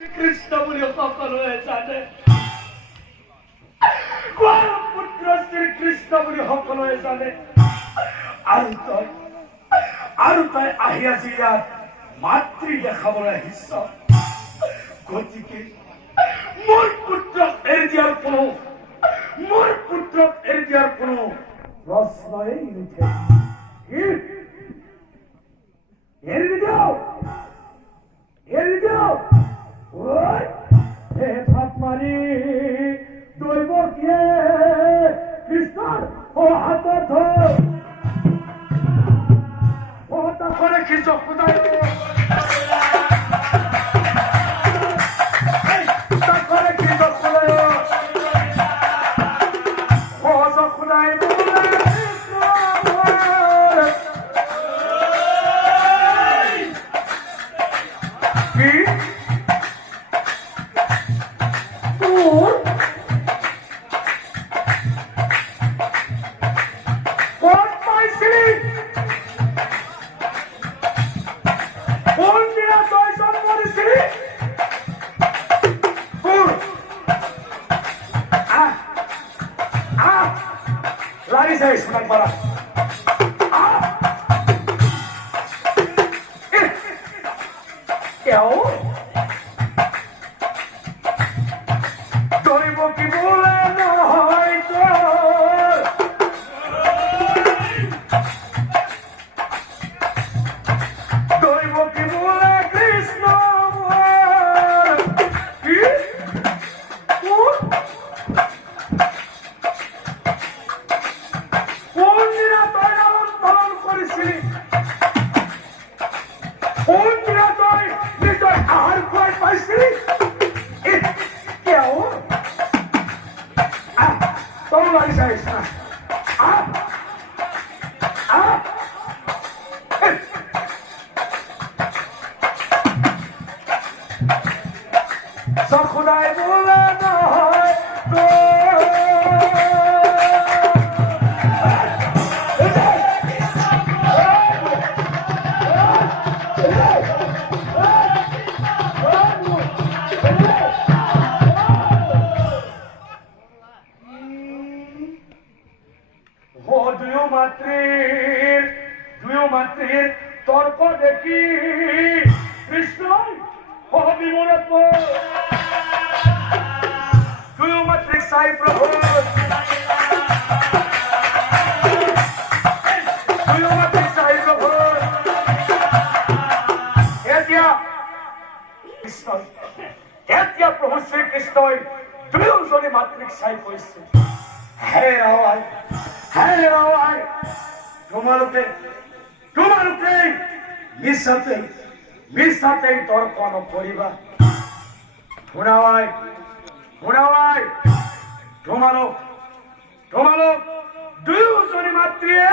কৃষ্ণ বুলি সকলোৱে জানে, কোন পুত্ৰ শ্ৰীকৃষ্ণ বুলি সকলোৱে জানে। আৰু তই আহি আজি ইয়াত মাতৃ দেখাবলৈ আহিছ। গতিকে মোৰ পুত্ৰক এৰি দিয়াৰ কোনো প্ৰশ্নই নুঠে। এৰি দিওঁ ভাত মাৰি দৈব কিয়ে কৃষ্ণৰ হাতত কৰে কি চকুদায় কৰে কি চকুদায় চকুদায় কি খুদাই বলে নহয় দুয়ো মাতৃৰ তৰ্ক দেখি কৃষ্ণই বিমূৰত দুয়ো মাতৃক চাই প্ৰভু এতিয়া প্ৰভু শ্ৰীকৃষ্ণই দুয়োজনী মাতৃক চাই কৈছে, হে ৰাৱাই তোমালোকে মিছাতে তৰ্ক নকৰিবা। শুনাৱাই তোমালোক দুয়োজনী মাতৃয়ে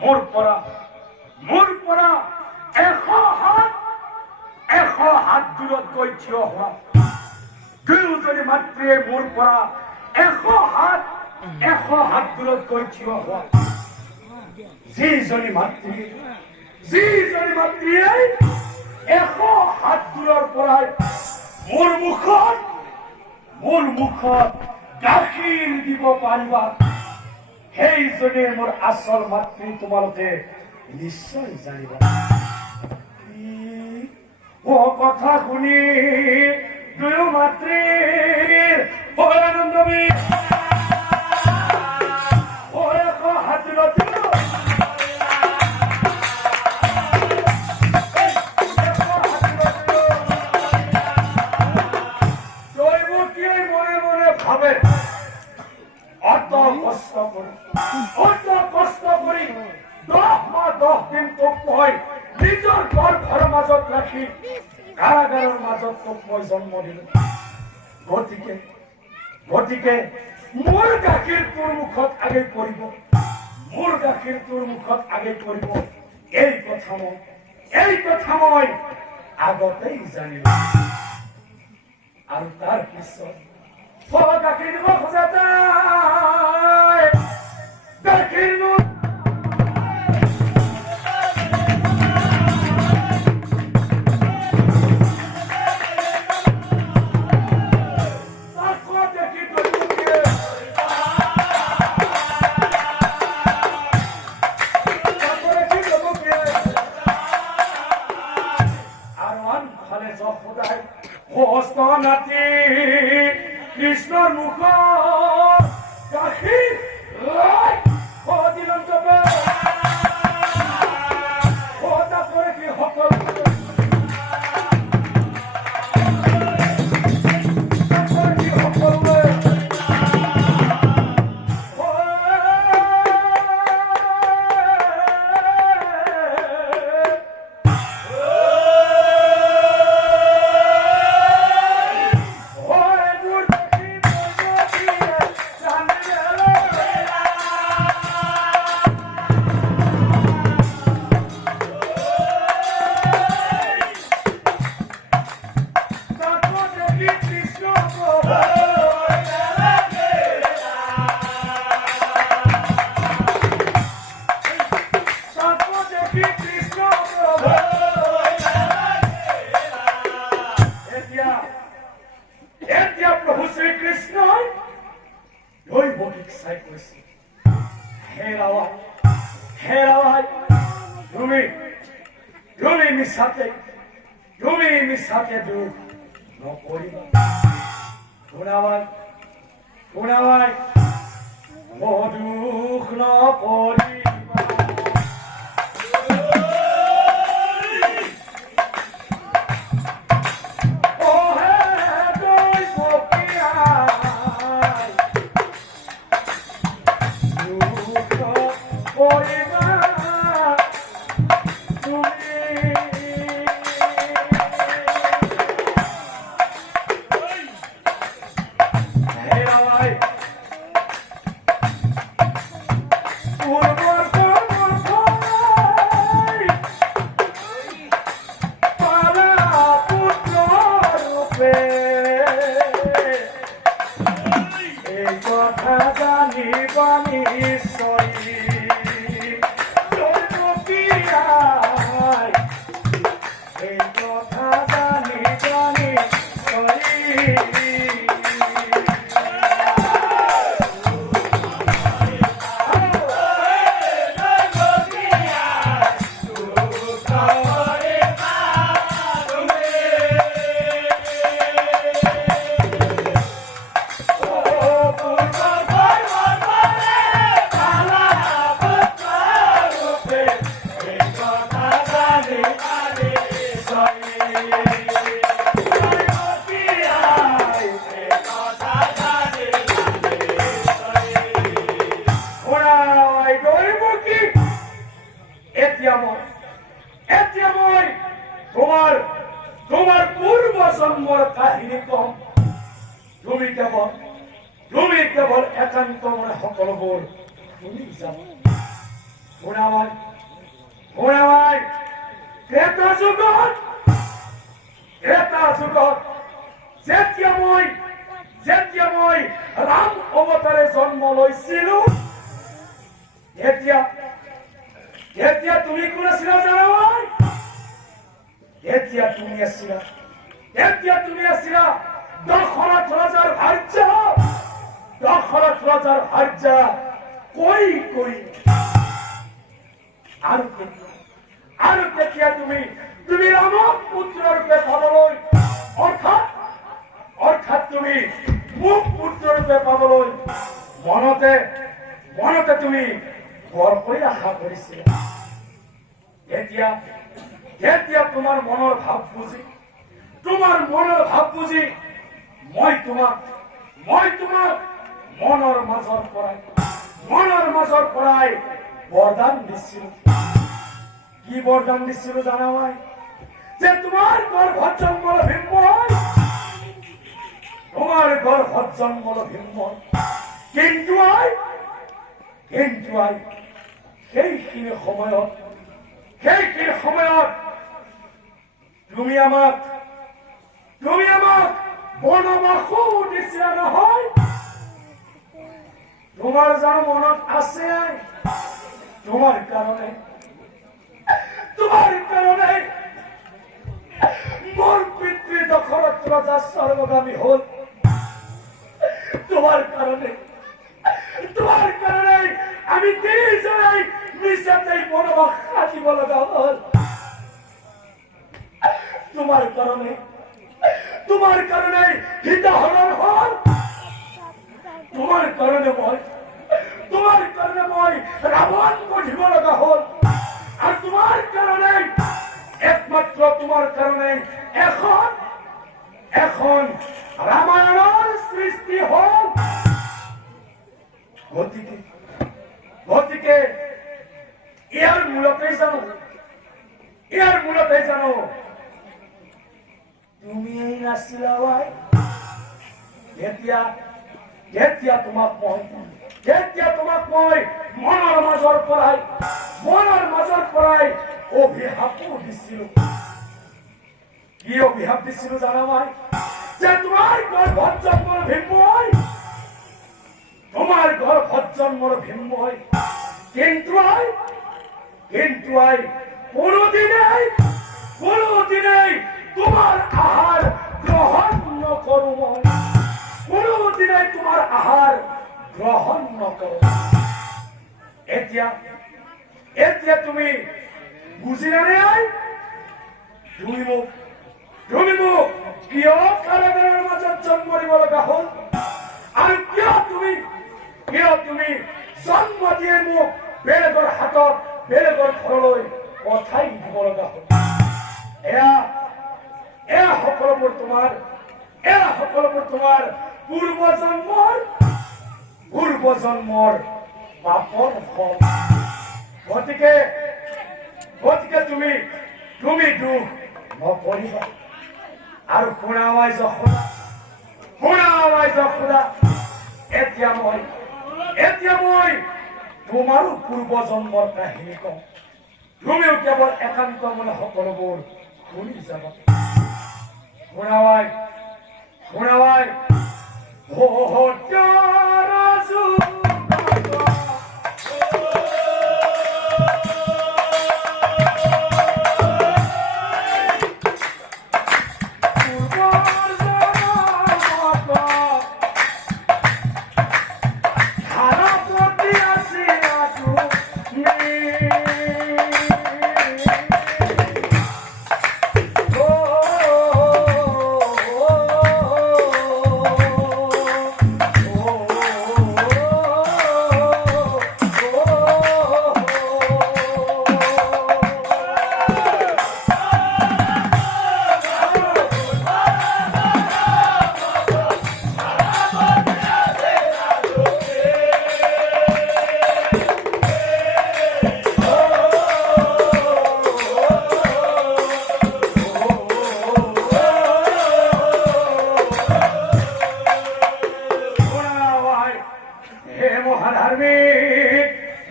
মোৰ পৰা 100 হাত দূৰত গৈ থিয় হোৱা। দুয়োজনী মাতৃয়ে মোৰ পৰা 100 হাত দূৰত গৈ থিয় হোৱা। যিজনী মাতৃয়ে 100 হাত দূৰৰ পৰাই মোৰ মুখত গাখীৰ দিব পাৰিবা, সেইজনী মোৰ আচল মাতৃ তোমালোকে নিশ্চয় জানিবা। কথা শুনি দুয়ো মাতৃৰ আনন্দমী নিজৰ ঘৰৰ মাজত ৰাখি কাৰাগাৰৰ মাজত তোক মই জন্ম দিলো। গতিকে মোৰ গাখীৰ তোৰ মুখত আগে পৰিব, এই কথা মই আগতেই জানিলো। আৰু তাৰ পিছত গাখীৰ দিব খোজাতে গাখীৰ যশোদাই হস্ত নাতি কৃষ্ণৰ মুখ গাখীৰ দিলন্ত কৰে কি সকল তুমি মিছাকে দুখ নকৰিবা শুনাবাই দুখ নকৰিবা তোমাৰ পূৰ্ব জন্মৰ কাহিনী কম তুমি কেবল একান্ত মনে সকলবোৰ শুনি যাবা শুনাবাই এটা যুগত যেতিয়া মই ৰাম অৱতাৰে জন্ম লৈছিলো এতিয়া তুমি কোন আছিলা জানাবাই এতিয়া তুমি আছিলা দশৰথ ৰজাৰ ভাৰ্যা কৈ আৰু তেতিয়া তুমি ৰামক পুত্ৰ ৰূপে পাবলৈ অৰ্থাৎ তুমি মোক পুত্ৰ ৰূপে পাবলৈ মনতে তুমি বৰ কৰি আশা কৰিছিলা এতিয়া তোমাৰ মনৰ ভাৱ বুজি মই তোমাক মনৰ মাজৰ পৰাই বৰদান দিছিলো কি বৰদান দিছিলো জানাবাই যে তোমাৰ গৰ্ভত জন্মল ভীম কিন্তু সেইখিনি সময়ত তুমি আমাক বনবাসো দিছিলা নহয় তোমাৰ জানো মনত আছে তোমাৰ কাৰণে মোৰ পিতৃ দশৰথ ৰজা সৰ্বগামী হল তোমাৰ কাৰণে আমি তিনিজনাই মিছাতেই বনবাস কাটিব লগা হল তোমাৰ কাৰণে তোমার কারণে হিতাহরণ হল, তোমার কারণে মই রাবণ কঠিব লগা হল, আর তোমার কারণে একমাত্র তোমার কারণে এখন রামায়ণের সৃষ্টি হল। গতিকে ইয়ার মূলতেই জানো তুমি এই নাছিলা ভাই। যেতিয়া তোমাক মই মনৰ মাজৰ পৰাই অভিশাপো দিছিলো। কি অভিশাপ দিছিলো জানা ভাই? যে তোমাৰ গৰ্ভত জন্মৰ ভীম মই, কিন্তু কোনোদিনেই তোমাৰ আহাৰ গ্ৰহণ নকৰো মই, কোনোদিনে তোমাৰ আহাৰ গ্ৰহণ নকৰো। এতিয়া তুমি বুজিলা নে? তুমি মোক কিয় কাৰাগাৰৰ মাজত জন্ম দিব লগা হল, আৰু কিয় তুমি জন্ম দিয়ে মোক বেলেগৰ হাতত বেলেগৰ ঘৰলৈ পঠাই দিব লগা হল। এয়া সকলোবোৰ তোমাৰ পূৰ্বজন্মৰ পাপৰ ফল। গতিকে তুমি দুখ নকৰিবা। আৰু শুনাৱাই যশোদা, এতিয়া মই তোমাৰো পূৰ্বজন্মৰ কাহিনী কওঁ। তুমিও কেৱল একান্ত মনে সকলোবোৰ শুনি যাবা। শুনাৱাই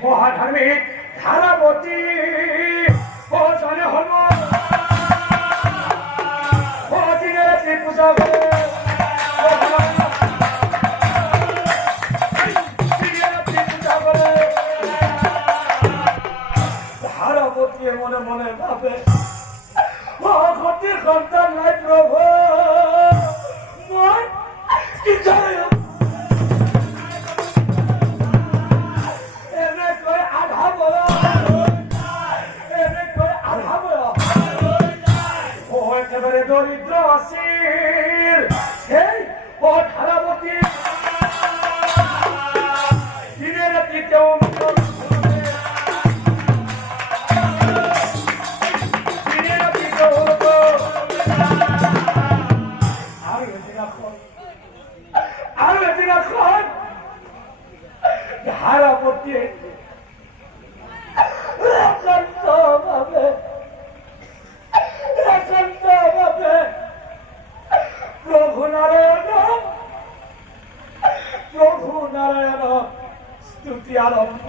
মহাধার্মিক ধারাবতী পৌঁছানো হল। পূজা করে ধারাবতী মনে মনে ভাবে সতীর সন্তান নাই প্রভু, মই কি করে দরিদ্র আছিল সেই ধারাবতী দিনে রাত্রিতে আর এদিন ধারাবতী প্রভু নারায়ণ স্তুতি আরম্ভ